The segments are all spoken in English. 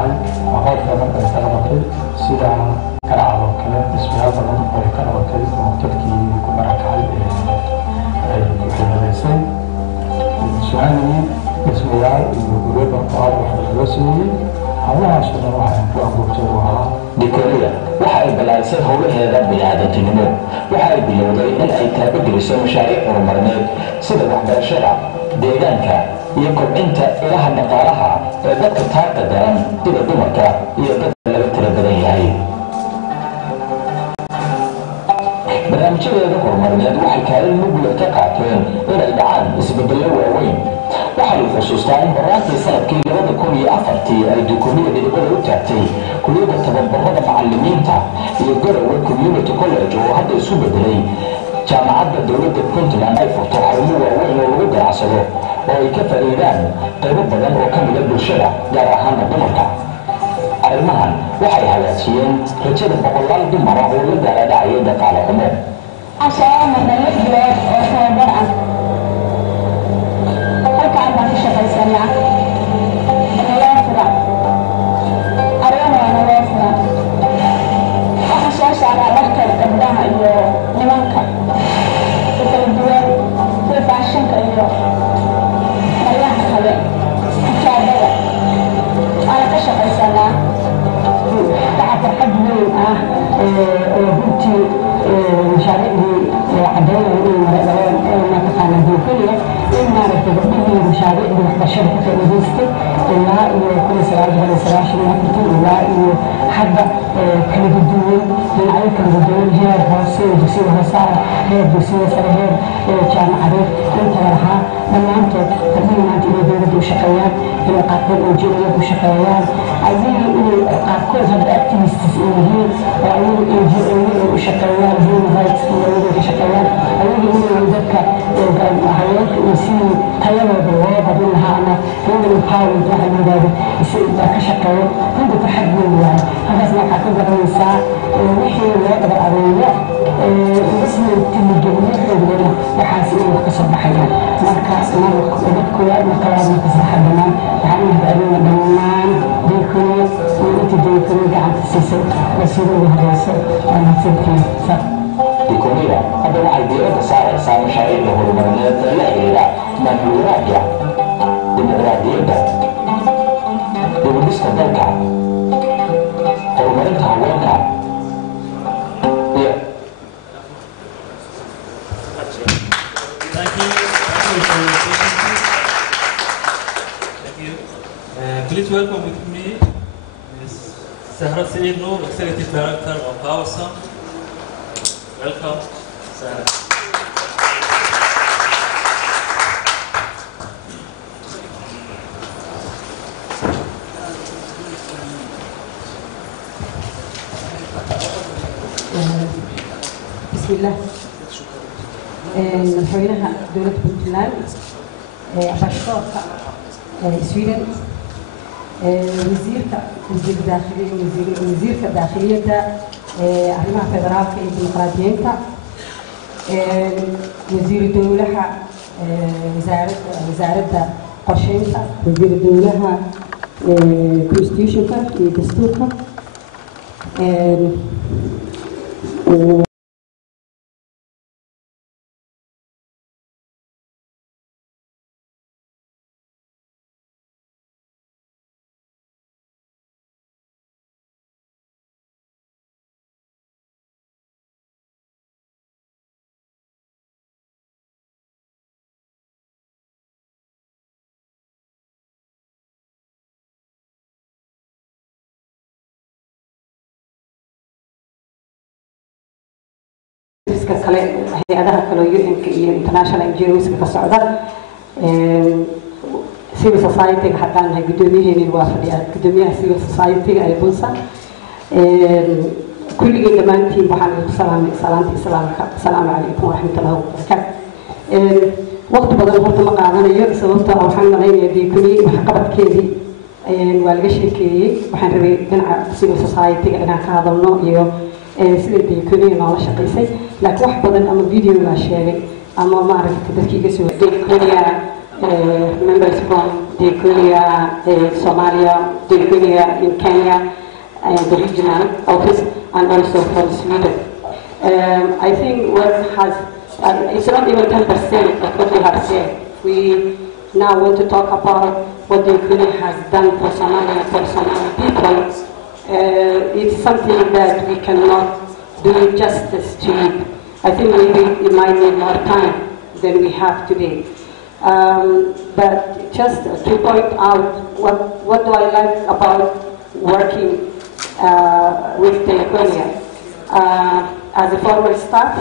dhacay aqoon badan ay ka noqotay sida karaacdo kale dhismayaal badan oo ay ka noqotay oo dadkii ku barakacay ay ku xiriireysay su'aalihii dhismayaal iyo guryo qaar wax laga sameeyey hawlahaas oo dhan waxaan ku abuurtay oo ahaa dikooriya waxa ay balaasay howlaheeda bini'aadantinimo waxa ay bilowday in ay taabageliso mashaariic horumarineed sida waxbarashada deegaanka iyo kobcinta ilaha dhaqaalaha ee dadka taagta daran sida dumarka iyo dadka laga tira badan yahay barnaamijyadeeda horumarineed waxay kaalin mugla ka qaateen inay dhacaan isbedello waaweyn waxaa la xusuustaa in horaantii sanadkii 2004 ay dukumiya dhidibada u taagtay kuliyadda tababarada macallimiinta iyo Garowe Community College oo hadda isu bedelay jaamacadda dowladda Puntland ay furto xarumo waaweyn oo lagu ganacsado oo ay ka faa'iidaan qaybo badan oo ka mid ah bulshada gaar ahaan dumarka arrimahan waxay hagaajiyeen rajada boqolaal dumar ah oo la daaladhacaya dhaqaale xumo عشان نبلغ بلاد وصابر عن halka aan baan shaqaysanaa nalaafra arwana nalaafra waxa soo saaraa dharka gabdhaha iyo nimanka kala duwan sida faashinka iyo maryaha kale xijaabada aan ka shaqaysanaa waxa farxad weyn ah oo runtii مشاريعي عدالة ما تقانا بوكلية إما رتبه مشاريع بشرة كإنجلستي إلا كل سلاج ولا سلاش من أكتر إلا حبة كل بدون من أي كل بدون هي الراسي وجسيم هسار هي الجسيم سر هي كان عريف أنت لها لما أنت تبين أنت بدون وشقيات في القاكل الجيرية وشقيات عايزين القاكل هذا أكتيفيست إنجيل وعيون الجيرية وشقيات هي هايت اللي شقيات عيون اللي عندك حياة وسيم قيمة بالوضع منها أنا هو الحاول واحد من هذا يصير كشقيات عنده تحدي يعني هذا اسمه حكومة النساء نحن نقدر عليه اسم التلجميع حولنا وحاسين وكسر بحيان مركز مركز مقاومة مكسر حدنا يعني بعدين بنمان بيكون وانت بيكون قاعد تسيسر وسيروا الرئاسة وانا تبكي صح dikooriya hadda waxay diiradda saaraysaa mashaariicda horumarineed ee la xiriira maamul-wanaagga dimuqraadiyadda dibudhiska dalka horumarinta haweenka iyo Please welcome with me Ms. Sahra Saeed Noor, Executive Director of Powerson. Welcome, Sarah. بسم الله. مدحوينها دولة بنتلاند باشقورka Sweden وزيرka داخلية arrimaha federaalka iyo dimuqraadiyiinta wasiir dowlaha wasaaradda qorsheynta wasiir dowlaha constitutionka iyo dastuurka kale hay'adaha kale UN-ka iyo international NGOs ka socda civil society haddaan nahay guddoomiyaheena waa fadhiyaa guddoomiyaha civil society-ga ee Bunsa kulligeen dhammaantiin waxaan idinku salaamay salaanta islaamka assalaamu calaykum waraxmatullaahi wabarakaatu waqti badan horta ma qaadanayo sababta waxaan malaynayaa deekuni waxqabadkeedii waa laga sheekeeyey waxaan rabay dhinaca civil society-ga inaan ka hadalno iyo sida deekuni noola shaqaysay laakiin wax badan ama video la sheegay ama maaragtay dadkii ka soo deekuniya members from Diakonia, Somalia, Diakonia in Kenya, the regional office, and also from Sweden. I think what has, it's not even 10% of what we have said. We now want to talk about what Diakonia has done for Somalia, for Somali people. It's something that we cannot do justice to. I think maybe it might need more time than we have today. But just to point out what do I like about working with Diakonia as a former staff,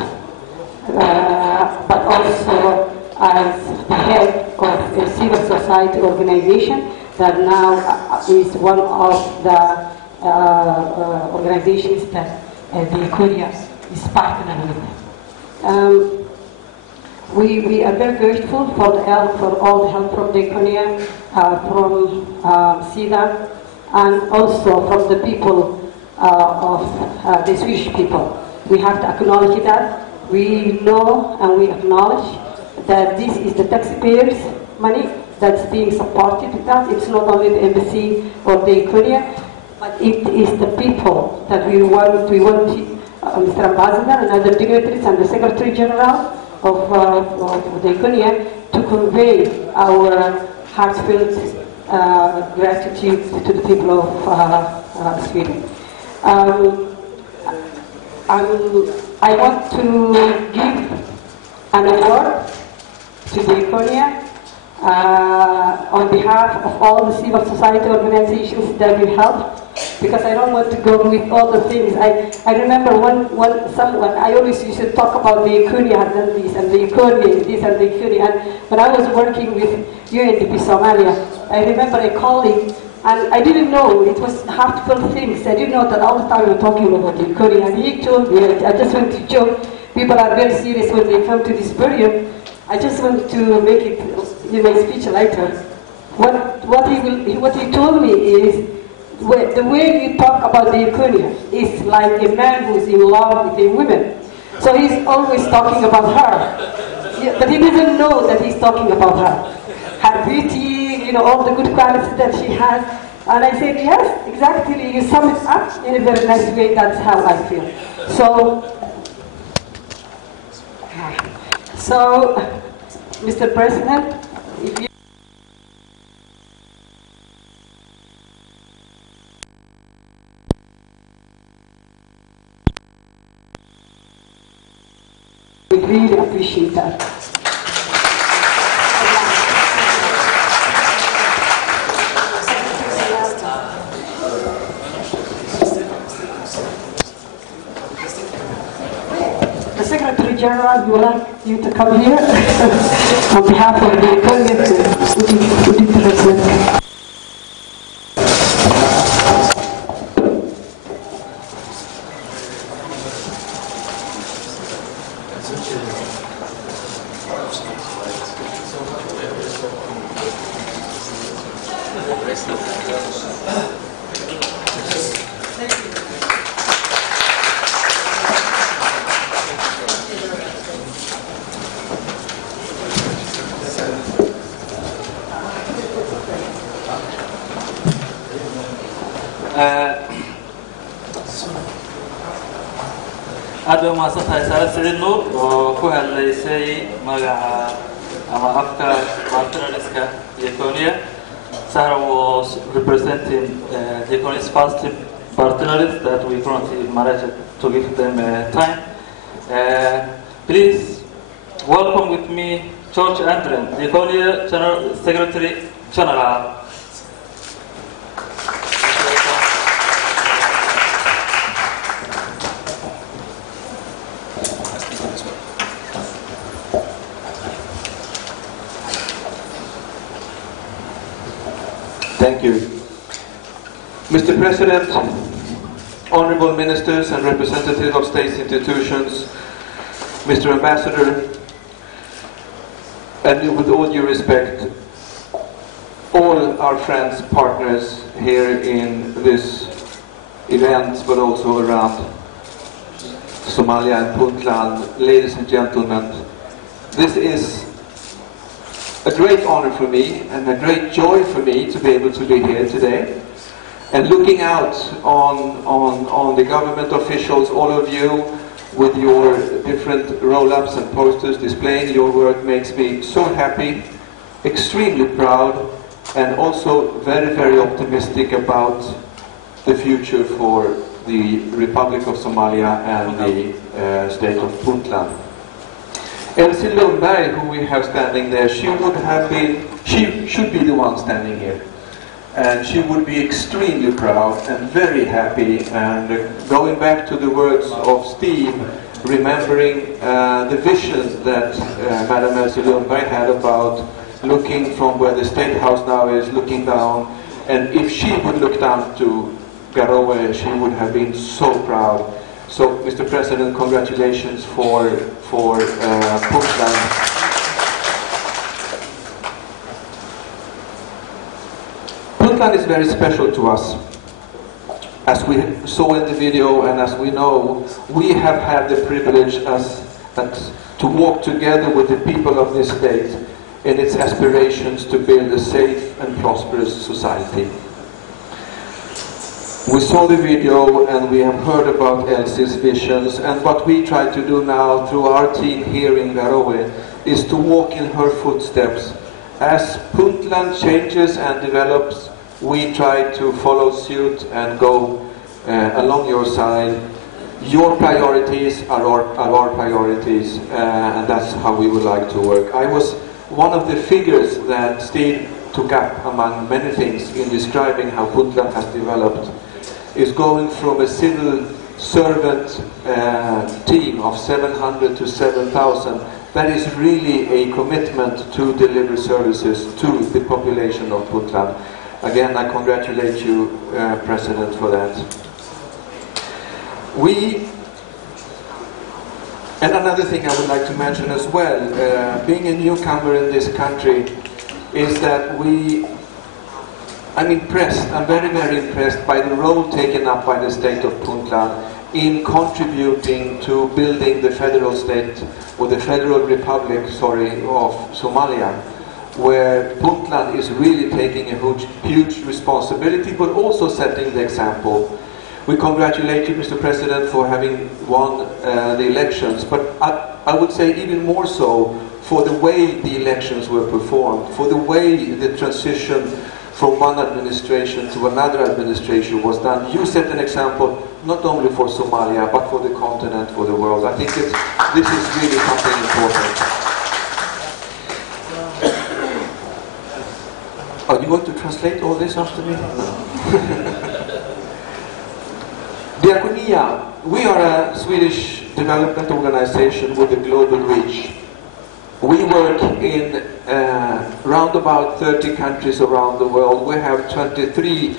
but also as the head of a civil society organization that now is one of the organizations that Diakonia is partnered with. We are very grateful for the help, for all the help from Diakonia, from SIDA, and also from the people of the Swedish people. We have to acknowledge that. We know and we acknowledge that this is the taxpayers' money that's being supported with that. It's not only the embassy or Diakonia, but it is the people that we want Mr. Ambassador and other dignitaries and the Secretary General of Diakonia to convey our heartfelt gratitude to the people of Sweden. I want to give an award to Diakonia on behalf of all the civil society organizations that we help, because I don't want to go with all the things. I remember someone, I always used to talk about Diakonia has done this, and Diakonia this, and Diakonia. And when I was working with UNDP Somalia, I remember a colleague, and I didn't know, it was heartfelt things. I didn't know that all the time we were talking about Diakonia. And he told me, I just want to joke, people are very serious when they come to this podium. I just want to make it, speech later. What he told me is, the way you talk about Diakonia is like a man who's in love with a woman. So he's always talking about her. But he doesn't know that he's talking about her. Her beauty, all the good qualities that she has. And I said, yes, exactly, you sum it up in a very nice way. That's how I feel. So Mr. President, if you we really appreciate that. The Secretary General would like you to come here on behalf of the Diakonia to the President. aad bay umahadsantahay Saare Siciid Nuur oo ku hadlaysay magaca ama afka partnerska Diakonia. Sarah was representing Diakonia's first partners that we currently managed to give them time. Please welcome with me George Andren, Diakonia Secretary General. Thank you. Mr. President, honorable ministers and representatives of state institutions, Mr. Ambassador, and with all due respect, all our friends, partners here in this event, but also around Somalia and Puntland, ladies and gentlemen, this is a great honor for me and a great joy for me to be able to be here today. And looking out on the government officials, all of you, with your different roll-ups and posters displaying your work makes me so happy, extremely proud, and also very, very optimistic about the future for the Republic of Somalia and the state of Puntland. Elsie Lundberg, who we have standing there, she should be the one standing here. And she would be extremely proud and very happy, and going back to the words of Steve, remembering the vision that Madam Elsie Lundberg had about looking from where the State House now is, looking down, and if she would look down to Garowe, she would have been so proud. So, Mr. President, congratulations for Puntland. Puntland is very special to us. As we saw in the video and as we know, we have had the privilege to walk together with the people of this state in its aspirations to build a safe and prosperous society. We saw the video and we have heard about Elsie's visions, and what we try to do now through our team here in Garowe is to walk in her footsteps. As Puntland changes and develops, we try to follow suit and go along your side. Your priorities are our priorities, and that's how we would like to work. I was one of the figures that Steve took up, among many things, in describing how Puntland has developed, is going from a civil servant team of 700 to 7,000. That is really a commitment to deliver services to the population of Puntland. Again, I congratulate you, President, for that. And another thing I would like to mention as well, being a newcomer in this country, is that I'm impressed, I'm very, very impressed by the role taken up by the state of Puntland in contributing to building the federal state, or the Federal Republic, of Somalia, where Puntland is really taking a huge responsibility, but also setting the example. We congratulate you, Mr. President, for having won the elections, but I would say even more so for the way the elections were performed, for the way the transition from one administration to another administration was done. You set an example not only for Somalia, but for the continent, for the world. I think this is really something important. Oh, you want to translate all this after me? Diakonia, we are a Swedish development organization with a global reach. We work in round about 30 countries around the world. We have 23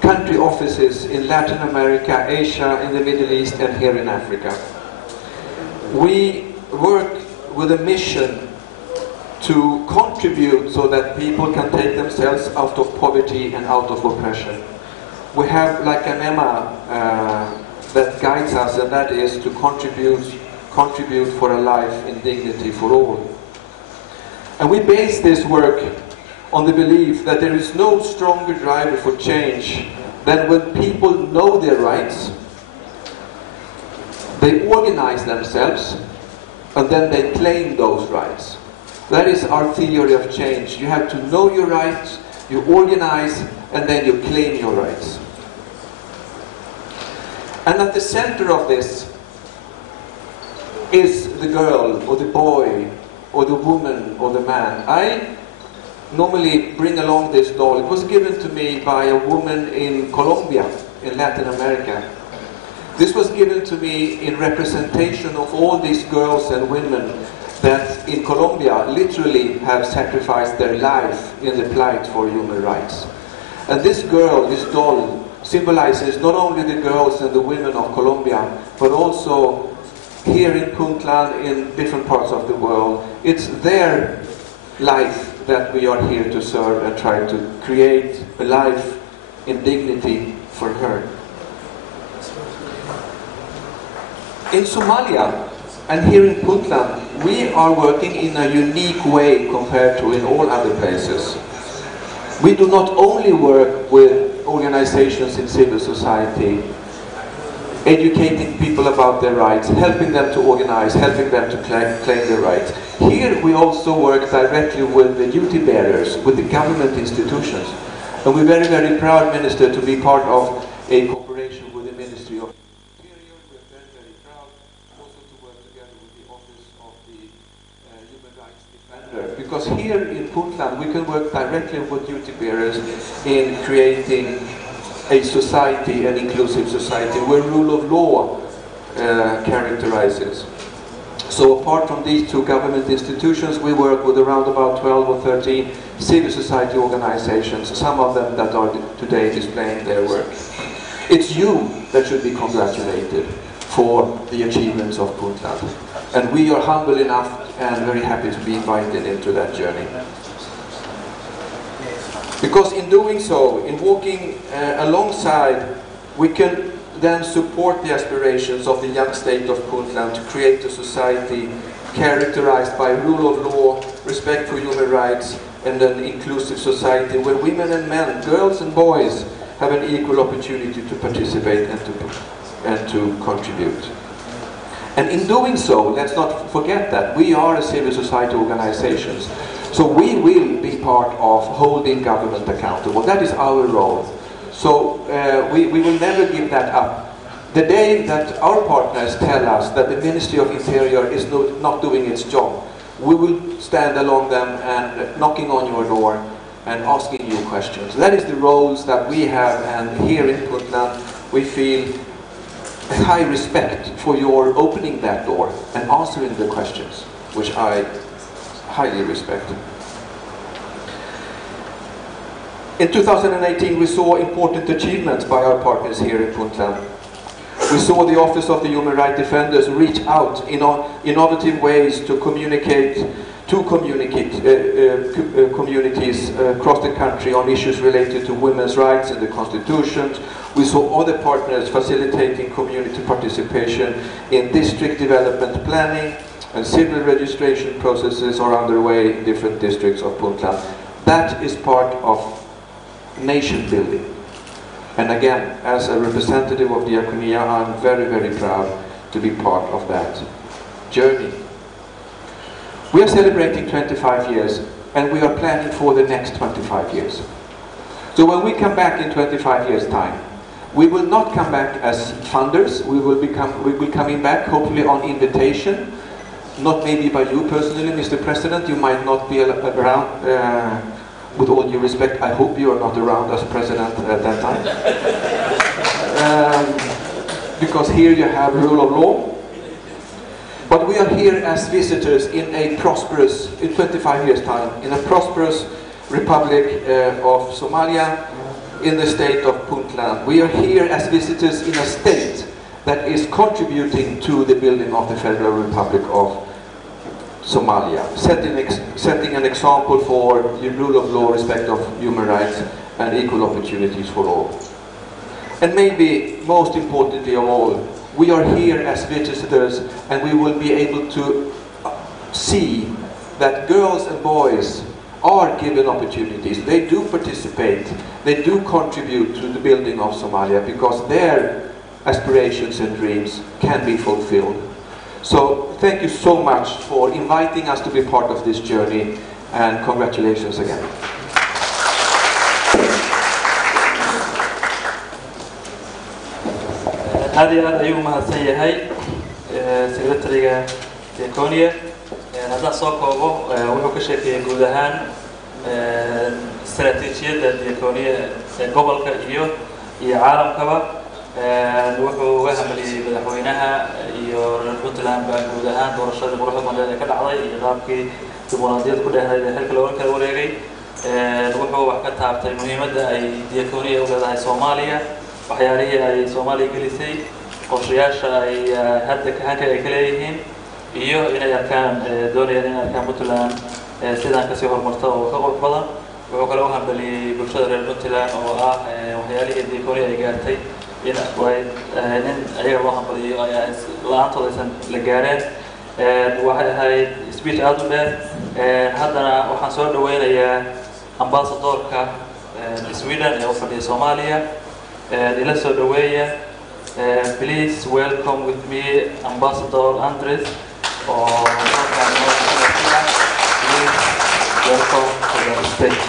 country offices in Latin America, Asia, in the Middle East, and here in Africa. We work with a mission to contribute so that people can take themselves out of poverty and out of oppression. We have like an emma that guides us, and that is to contribute for a life in dignity for all. And we base this work on the belief that there is no stronger driver for change than when people know their rights, they organize themselves, and then they claim those rights. That is our theory of change. You have to know your rights, you organize, and then you claim your rights. And at the center of this is the girl, or the boy, or the woman, or the man. I normally bring along this doll. It was given to me by a woman in Colombia, in Latin America. This was given to me in representation of all these girls and women that in Colombia literally have sacrificed their life in the plight for human rights. And this girl, this doll, symbolizes not only the girls and the women of Colombia, but also here in Puntland, in different parts of the world. It's their life that we are here to serve and try to create a life in dignity for her. In Somalia, And here in Puntland, we are working in a unique way compared to in all other places. We do not only work with organizations in civil society, educating people about their rights, helping them to organize, helping them to claim their rights. Here we also work directly with the duty bearers, with the government institutions. And we're very, very proud, Minister, to be part of a cooperation with the Ministry of Interior. We're very, very proud also to work together with the Office of the Human Rights Defender. Because here in Puntland we can work directly with duty bearers in creating a society, an inclusive society, where rule of law characterizes. So apart from these two government institutions, we work with around about 12 or 13 civil society organizations, some of them that are today displaying their work. It's you that should be congratulated for the achievements of Puntland. And we are humble enough and very happy to be invited into that journey. Because in doing so, in walking alongside, we can then support the aspirations of the young state of Puntland to create a society characterized by rule of law, respect for human rights, and an inclusive society where women and men, girls and boys, have an equal opportunity to participate and to contribute. And in doing so, let's not forget that we are a civil society organizations. So we will be part of holding government accountable. That is our role. So we will never give that up. The day that our partners tell us that the Ministry of Interior is not doing its job, we will stand along them and knocking on your door and asking you questions. That is the roles that we have, and here in Puntland we feel a high respect for your opening that door and answering the questions, which I highly respect. In 2018 we saw important achievements by our partners here in Puntland. We saw the Office of the Human Rights Defenders reach out in innovative ways to communicate to communities across the country on issues related to women's rights and the constitutions. We saw other partners facilitating community participation in district development planning, and civil registration processes are underway in different districts of Puntland. That is part of nation building. And again, as a representative of Diakonia, I'm very, very proud to be part of that journey. We are celebrating 25 years, and we are planning for the next 25 years. So when we come back in 25 years' time, we will not come back as funders. We will be coming back, hopefully on invitation, not maybe by you personally, Mr. President. You might not be around. With all due respect, I hope you are not around as president at that time. Because here you have rule of law. But we are here as visitors in a prosperous, in 25 years' time, in a prosperous Republic of Somalia, in the state of Puntland. We are here as visitors in a state that is contributing to the building of the Federal Republic of Somalia, setting an example for the rule of law, respect of human rights, and equal opportunities for all. And maybe most importantly of all, we are here as visitors, and we will be able to see that girls and boys are given opportunities. They do participate, they do contribute to the building of Somalia, because their aspirations and dreams can be fulfilled. So thank you so much for inviting us to be part of this journey, and congratulations again. هذه أيوة mahadsan yahay secretary-ga Diakonia. Haddaan soo koobo, wuxuu ka sheekeeyay guud ahaan istaraatiijiyadda Diakonia ee gobolka iyo caalamkaba. Wuxuu uga hambaliyay madaxweynaha iyo reer Puntland baa guud ahaan doorashadii quruxda badan ee ka dhacday iyo qaabkii dimuqraadiyadda ku dheehnayd ee xilka looga kala wareegay. Wuxuu wax ka taabtay muhiimadda ay Diakonia u leedahay Soomaaliya, waxyaalihii ay Soomaaliya gelisay, qorshayaasha ay hadda hanka ay ka leeyihiin, iyo inay arkaan doonayaan inay arkaan Puntland sidaan kasii horumarta oo ka qurux badan. Wuxuu kale u hambaliyay bulshada reer Puntland oo ah waxyaalihii Diakonia ay gaartay in ayaga loo hambaliyo la'aantooda aysan la gaareen. waxay ahayd speech aad u dheer haddana waxaan soo dhaweynayaa ambassadorka Sweden ee u fadhiya Soomaaliya ila soo dhaweeya please welcome with me Ambassador Andres please welcome to the stage.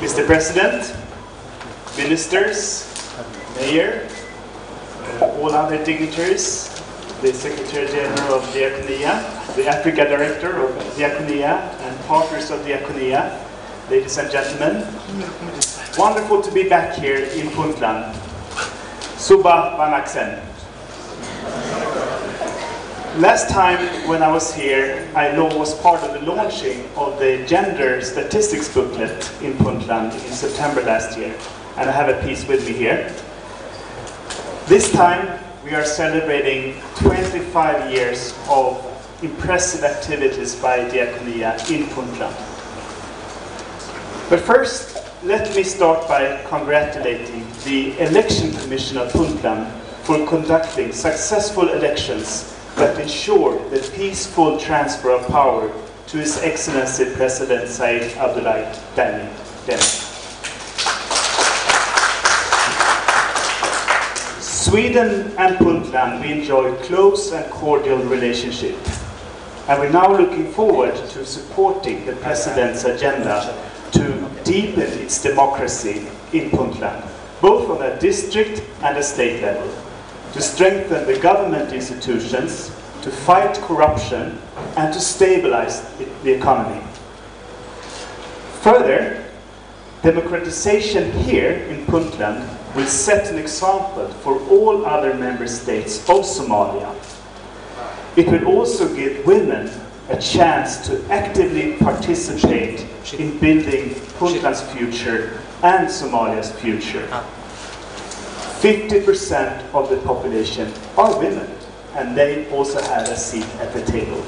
Mr. President, ministers, mayor, all other dignitaries, the Secretary General of Diakonia, the Africa Director of Diakonia, and partners of Diakonia, ladies and gentlemen, wonderful to be back here in Puntland. Suba Banaksen. Last time when I was here, I was part of the launching of the gender statistics booklet in Puntland in September last year, and I have a piece with me here. This time we are celebrating 25 years of impressive activities by Diakonia in Puntland. But first, let me start by congratulating the Election Commission of Puntland for conducting successful elections that ensure the peaceful transfer of power to His Excellency President Said Abdullahi Dani. Sweden and Puntland, we enjoy close and cordial relationship, and we're now looking forward to supporting the President's agenda to deepen its democracy in Puntland, both on a district and a state level, to strengthen the government institutions, to fight corruption, and to stabilize the economy. Further, democratization here in Puntland will set an example for all other member states of Somalia. It will also give women a chance to actively participate in building Puntland's future and Somalia's future. 50% of the population are women, and they also have a seat at the table.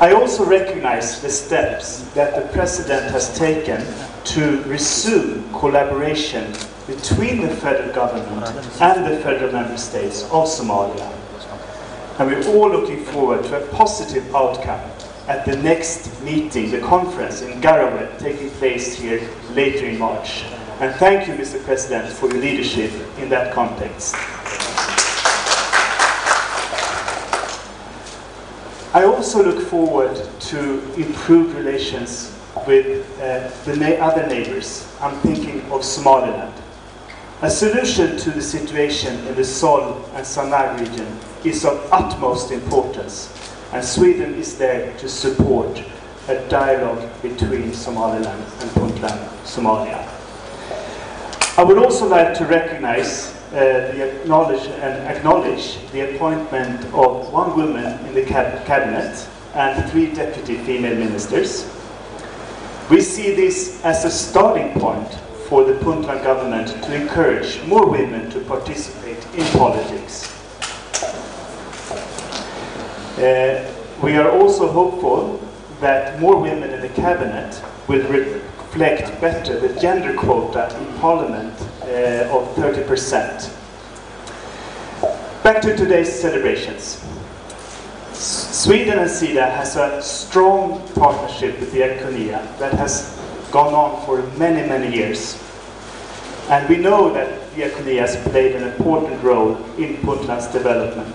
I also recognize the steps that the President has taken to resume collaboration between the federal government and the federal member states of Somalia. And we're all looking forward to a positive outcome at the next meeting, the conference in Garowe, taking place here later in March. And thank you, Mr. President, for your leadership in that context. I also look forward to improved relations with the other neighbors. I'm thinking of Somaliland. A solution to the situation in the Sol and Sanaa region is of utmost importance, and Sweden is there to support a dialogue between Somaliland and Puntland, Somalia. I would also like to recognize acknowledge the appointment of one woman in the cabinet and 3 deputy female ministers. We see this as a starting point for the Puntland government to encourage more women to participate in politics. We are also hopeful that more women in the cabinet will reflect better the gender quota in parliament of 30%. Back to today's celebrations. Sweden and SIDA has a strong partnership with Diakonia that has gone on for many, many years. And we know that Diakonia has played an important role in Puntland's development.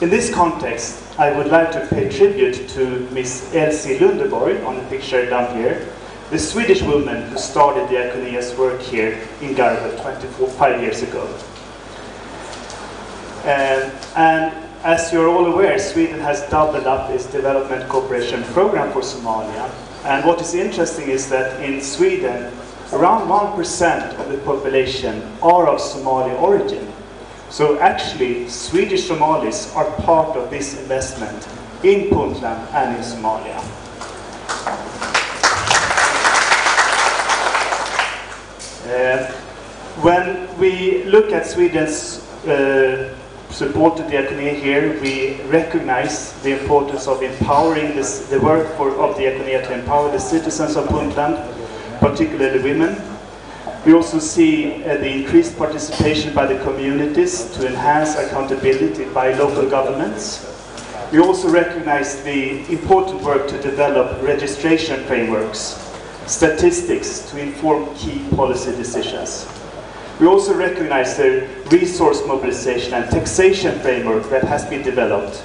In this context, I would like to pay tribute to Miss Elsie Lundeborg on the picture down here, the Swedish woman who started Diakonia's work here in Garowe 5 years ago. And as you're all aware, Sweden has doubled up its development cooperation program for Somalia. And what is interesting is that in Sweden, around 1% of the population are of Somali origin. So actually, Swedish Somalis are part of this investment in Puntland and in Somalia. When we look at Sweden's supported Diakonia here. We recognize the importance of empowering the work of Diakonia to empower the citizens of Puntland, particularly women. We also see the increased participation by the communities to enhance accountability by local governments. We also recognize the important work to develop registration frameworks, statistics to inform key policy decisions. We also recognize the resource mobilization and taxation framework that has been developed,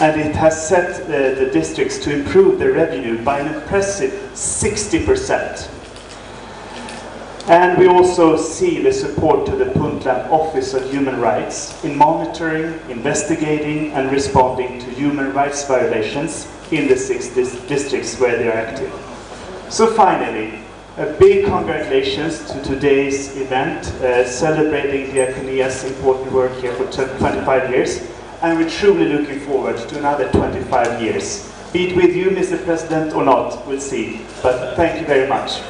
and it has set the districts to improve their revenue by an impressive 60%. And we also see the support to the Puntland Office of Human Rights in monitoring, investigating and responding to human rights violations in the 6 districts where they are active. So finally, a big congratulations to today's event, celebrating Diakonia's important work here for 25 years, and we're truly looking forward to another 25 years. Be it with you, Mr. President, or not, we'll see. But thank you very much.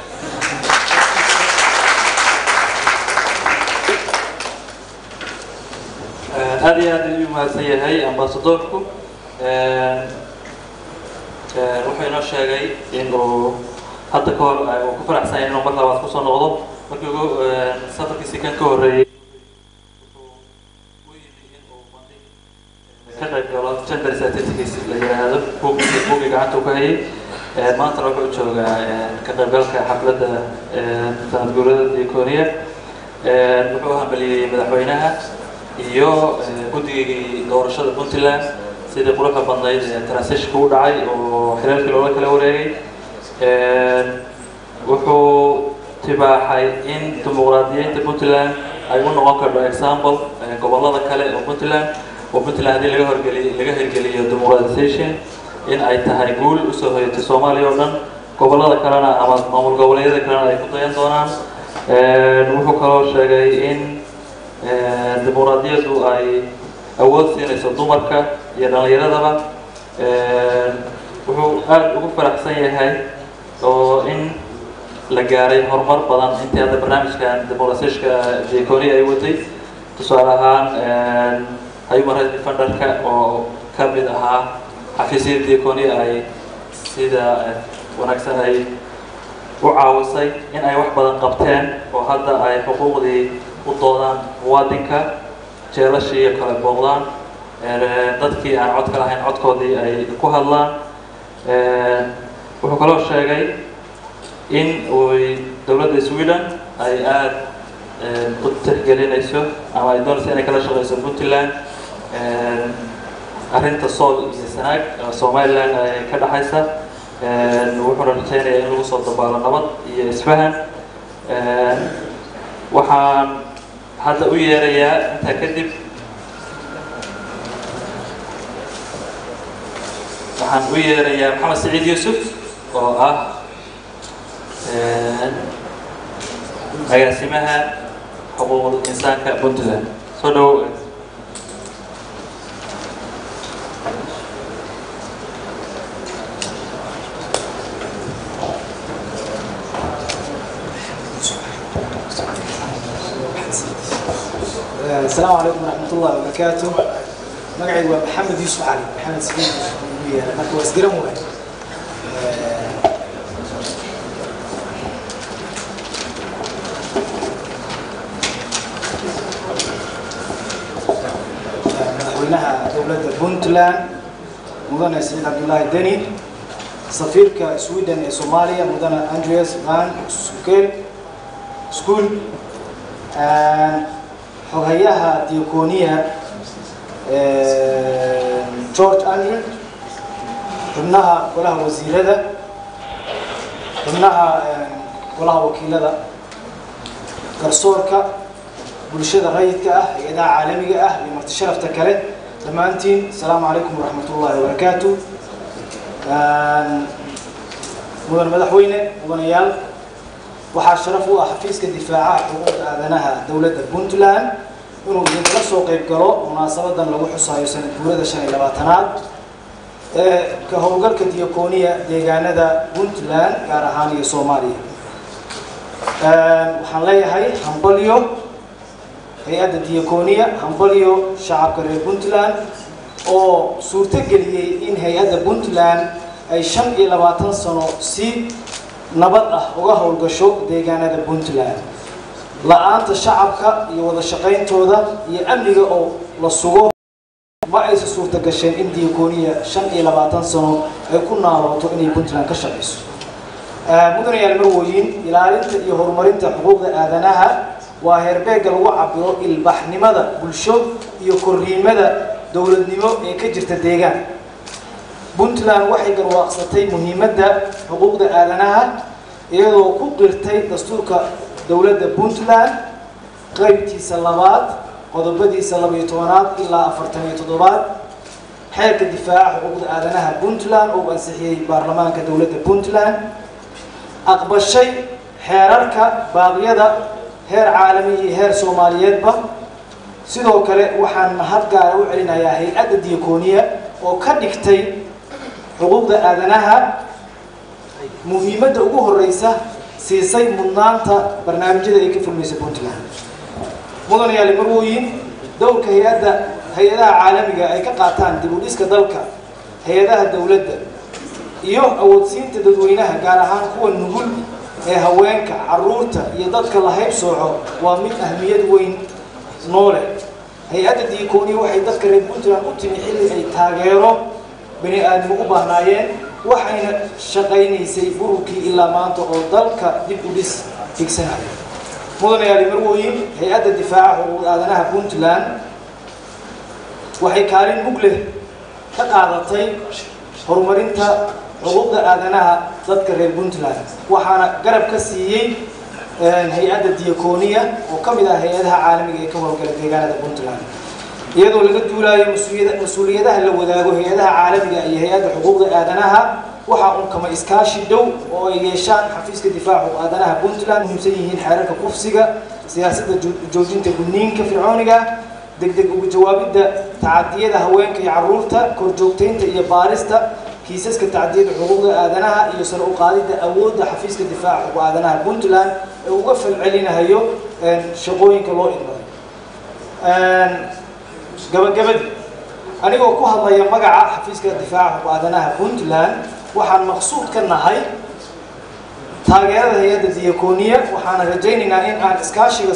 aad iyo aad ayuu mahadsan yahay ambasadorku wuxuu inoo sheegay inuu hadda ka hor uu ku faraxsan yahay inuu mar labaad ku soo noqdo markii ugu safarkiisii kan ka horreeyay ka qayb galo gender statistics la yiraahdo buugii gacanta uu ka hayay maantana wuxuu joogaa ka qaybgalka xafladda sanad guurada Diakonia wuxuu hambaliyay madaxweynaha iyo guddigii doorashada Puntland sidii quruxda badnayd transition u dhacay oo xiriirka loola kala wareegay wuxuu tibaaxay in dimuqraadiyiinta Puntland ay u noqon karto example gobolada kale oo Puntland hadii laga hirgeliyo democratization in ay tahay guul u soo hoyatay Soomaaliya oo dhan gobolada kalena ama maamul goboleedyada kalena ay ku dayan doonaan wuxuu kaloo sheegay in dimuqraadiyadu ay awood siinayso dumarka iyo dhalinyaradaba wuxuu aad ugu faraxsan yahay oo in la gaaray horumar badan intii hadda barnaamijkan dimuqraasiyashka Diakonia ay watay tusaale ahaan human rights defenderka oo ka mid ahaa xafiisyada Diakonia ay sida wanaagsan ay u caawisay in ay wax badan qabteen oo hadda ay xuquuqdii u doodaan muwaadinka jeelashii iyo kala booqdaan dadkii aan codka lahayn codkoodii ay ku hadlaan wuxuu kaloo sheegay in dowladda Sweden ay aad u tixgelinayso ama ay doonayso inay kala shaqeyso Puntland arrinta Sool iyo Sanaag Somaliland ay ka dhaxaysa wuxuu rajaynayaa in lagu soo dabaalo nabad iyo isfahan waxaan hadda u yeerayaa inta kadib waxaan u yeerayaa Maxamed Saciid Yuusuf oo ah agaasimaha xuquuqul insaanka Puntland soo dhawow السلام عليكم ورحمة الله وبركاته. مقعد محمد يوسف علي محمد سعيد مركز واسقرم واحد. مدحوينها دولة بونتلاند مدن سعيد عبد الله الدني سفير كسويدن صوماليا مدن أندرياس فان سكول حوهيها دياكونيا جورج أندرو ضمنها ولا وزير ذا ضمنها ولا وكيل ذا كرسوركا بلشة رأيتك إذا عالمي لمرت شرف تكله لما أنتين السلام عليكم ورحمة الله وبركاته مدن مدحوينة مدن يال waxaa sharaf u ah xafiiska difaaca xuquuqda aadanaha dawladda Puntland inuu idin soo qayb galo munaasabadan lagu xusayo sanad guurada 25aad ka howlgalka Diakonia deegaanada Puntland gaar ahaan iyo Soomaaliya waxaan leeyahay hambalyo hay-adda diakooniya hambalyo shacabka reer puntland oo suurtageliyey in hay-adda puntland ay 25 sano si nabad ah uga howlgasho deegaanada puntland la-aanta shacabka iyo wada shaqayntooda iyo amniga oo la sugo ma aysan suurta gasheen in diakooniya 25 sano ay ku naalooto inay puntland ka shaqayso mudanayaal marwooyin ilaalinta iyo horumarinta xuquuqda aadanaha waa heerbeega lagu cabiro ilbaxnimada bulsho iyo korriimada dowladnimo ee ka jirta deegaan puntland waxay garwaaqsatay muhiimadda xuquuqda aadanaha iyadoo ku qirtay dastuurka dowladda puntland qaybtiisa 2 qodobadiisa 12 ilaa 47 xeerka difaaca xuquuqda aadanaha puntland oo ansixiyay baarlamaanka dowladda puntland aqbashay xeerarka baaqyada heer caalami iyo heer Soomaaliyeedba sidoo kale waxaan mahad gaar ah u celinayaa hay-adda diakooniya oo ka dhigtay xuquuqda aadanaha muhiimadda ugu horeysa siisay mudnaanta barnaamijyada ay ka fulmayso puntland mudanayaal marwooyin dowrka hay-adaha caalamiga ay ka qaataan dib u dhiska dalka hay-adaha dowladda iyo awoodsiinta dadweynaha gaar ahaan kuwa nugul ee haweenka caruurta iyo dadka la haybsooco waa mid ahmiyad weyn noole hay-adda diakooniya waxay dadka reer puntland u timi xilli ay taageero bani aadmo u baahnaayeen waxayna shaqaynaysay bururkii ilaa maanta oo dalka dib u dhis figsanayo mudanayaal marwooyin hay-adda difaaca xuquuqda aadanaha puntland waxay kaalin mug leh ka qaadatay horumarinta xuquuqda aadanaha dadka reer puntland waxaana garab ka siiyey hay-adda diakooniya oo ka mid ah hay-adaha caalamiga ee ka howlgala deegaanada puntland iyadoo laga duulaayo mas-uuliyadaha la wadaago hay-adaha caalamiga iyo hay-adda xuquuqda aadanaha waxaa unkama iskaashi dhow oo ay yeeshaan xafiiska difaaca xuquuqda aadanaha puntland muhiimsan yihiin xeerarka kufsiga siyaasadda joojinta gudniinka fircooniga degdeg uga jawaabidda tacadiyada haweenka iyo caruurta korjoogtaynta iyo baarista kiisaska tacdiyada xuquuqda aadanaha iyo sare u qaadidda awoodda xafiiska difaaca xuquuqda aadanaha puntland ee uga falcelinayo shaqooyinka loo idmaday gabagabadii anigoo ku hadlaya magaca xafiiska difaaca xuquuqda aadanaha puntland waxaan maqsuud ka nahay taageerada hay-adda diakooniya waxaana rajaynaynaa in aan iskaashiga